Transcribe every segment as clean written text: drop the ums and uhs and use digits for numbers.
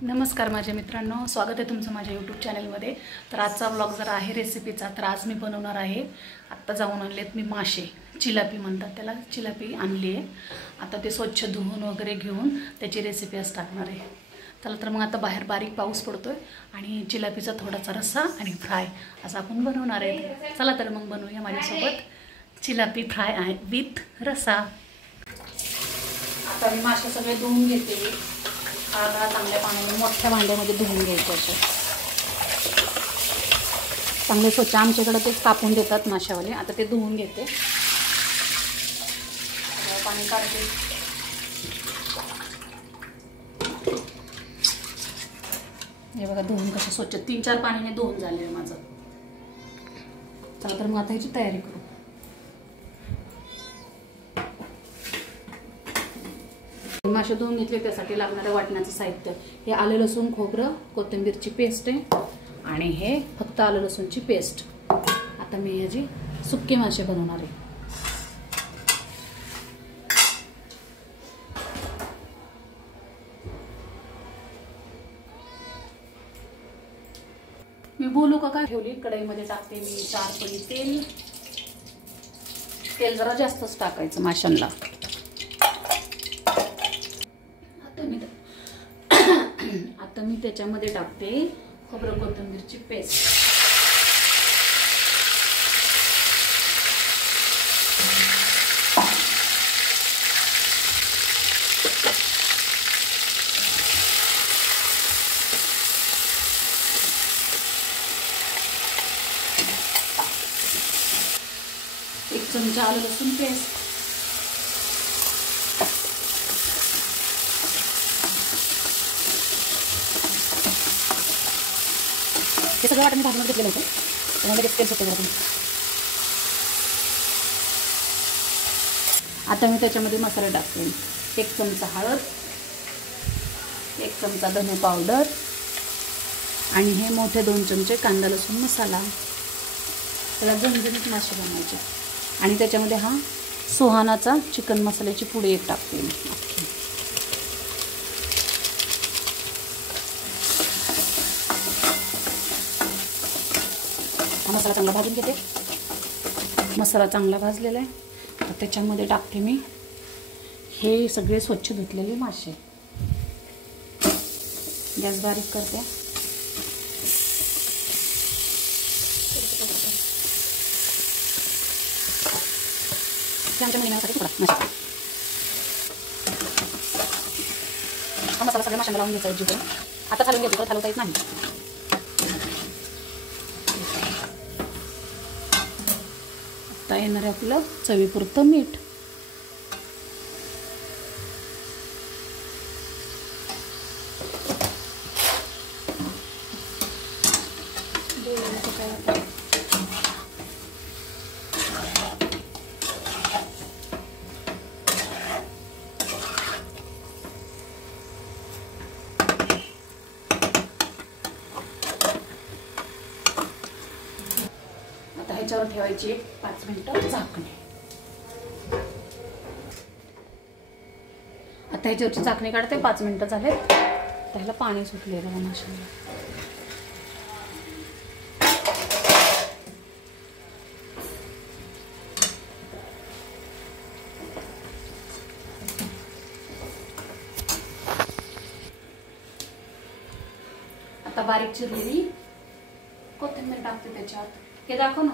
नमस्कार माझ्या मित्रांनो, स्वागत आहे तुमचं माझ्या यूट्यूब चॅनलमध्ये। तर आजचा व्लॉग जरा आहे रेसिपीचा। तर आज मी बनवणार आहे, आत्ता जाऊन आणलेत मी मासे, चिलापी म्हणतात त्याला, चिलापी आणली आहे। आता ते स्वच्छ धुवून वगैरे घेऊन त्याची रेसिपी आज टाकणार आहे। चला तर मग आता बाहेर बारीक पाऊस पडतोय आणि चिलापीचा थोडासा रस्सा आणि फ्राय असं आपण बनवणार आहे। चला तर मग बनवूया माझ्यासोबत चिलापी फ्राय आहे विथ रस्सा। आता मी मासे सगळे धुवून घेते, चांगल्या पाण्याने मोठ्या भांड्यामध्ये धुवून घ्यायचे। असे चांगले स्वच्छ आमच्याकडे ते कापून देतात माशावाले। आता ते धुवून घेते, पाणी काढते। हे बघा धुवून कसे स्वच्छ 3-4 पाण्याने धुवून झाले माझं। चला तर मग आता ह्याची तयारी करू। मासे धुवून घेतले, त्यासाठी लागणारे वाटण्याचं साहित्य हे आले लसूण खोबरं कोथिंबीरची पेस्ट आहे आणि हे फक्त आले लसूणची पेस्ट। आता मी ह्याची सुक्के मासे बनवणार आहे। मी बोलू का काय ठेवली, कढईमध्ये टाकते मी 4 पळी तेल। तेल जरा जास्तच टाकायचं माशांना। आता मी त्याच्यामध्ये टाकते खोबरं कोथिंबीरची पेस्ट। एक चमचा आलं लसूण पेस्ट, हे सगळं वाटण भाजून घेतलेलं होतं, त्यामध्ये तेल सुटते जरा। आता मी त्याच्यामध्ये मसाले टाकते। 1 चमचा हळद, 1 चमचा धने पावडर आणि हे मोठे 2 चमचे कांदा लसूण मसाला। त्याला झणझणीत मासे बनवायचे आणि त्याच्यामध्ये हा सुहानाचा चिकन मसाल्याची पुडी एक टाकते मी। मसाला चांगला भाजून घेते। मसाला चांगला भाजलेला आहे, तर त्याच्यामध्ये टाकते मी हे सगळे स्वच्छ धुतलेले मासे। गॅस बारीक करते। आमच्या महिन्यासाठी थोडा मसाला, हा मसाला सगळ्या माशांना लावून घ्यायचा जीव। आता घालून घ्यायचं, परत हलवता येत नाही। आता येणार आहे आपलं चवीपुरतं मीठ। आता ह्याच्यावर ठेवायची 5 मिनिटं झाकणे। आता ह्याच्यावरची झाकणी काढते। 5 मिनिटं झाले, त्याला पाणी सुटले बघा माशाला। आता बारीक चिरलेली कोथिंबीर टाकते त्याच्यात। हे दाखव ना।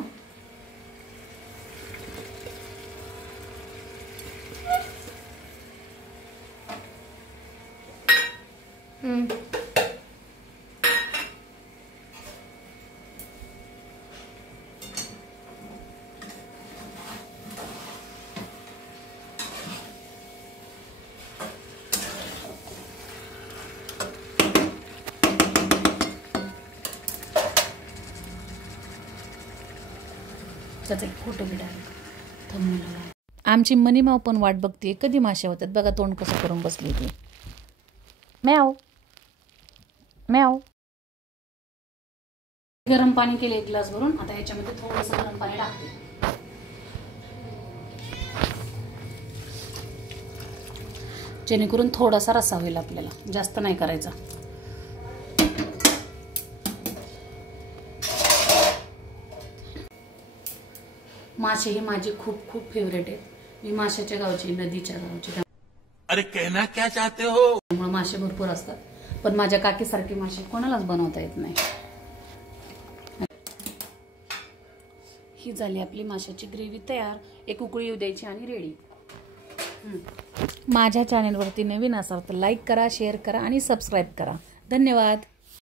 त्याचा एक फोटो बी टाकला। आमची मनीमाव पण वाट बघते कधी मासे होतात। बघा तोंड कसं करून बसली ती। म्याव म्याव। गरम पाणी केले 1 ग्लास भरून। आता ह्याच्यामध्ये थोडंसं गरम पाणी टाकते। जेणेकरून थोडासा रस्सा होईल आपल्याला, जास्त नाही करायचा। मासे हे माझे खूप खूप फेवरेट आहेत. मी माशाच्या गावची, नदीच्या गावची. अरे कहना क्या चाहते हो? त्यामुळे मासे भरपूर असतात, पण माझ्या काकीसारखे मासे कोणालाच बनवता येत नाही. ही झाली आपली माशाची ग्रेव्ही तयार. एक उकळी येऊ द्यायची आणि रेडी. माझ्या चॅनेलवरती नवीन असाल तर लाईक करा, शेअर करा आणि सबस्क्राईब करा. धन्यवाद.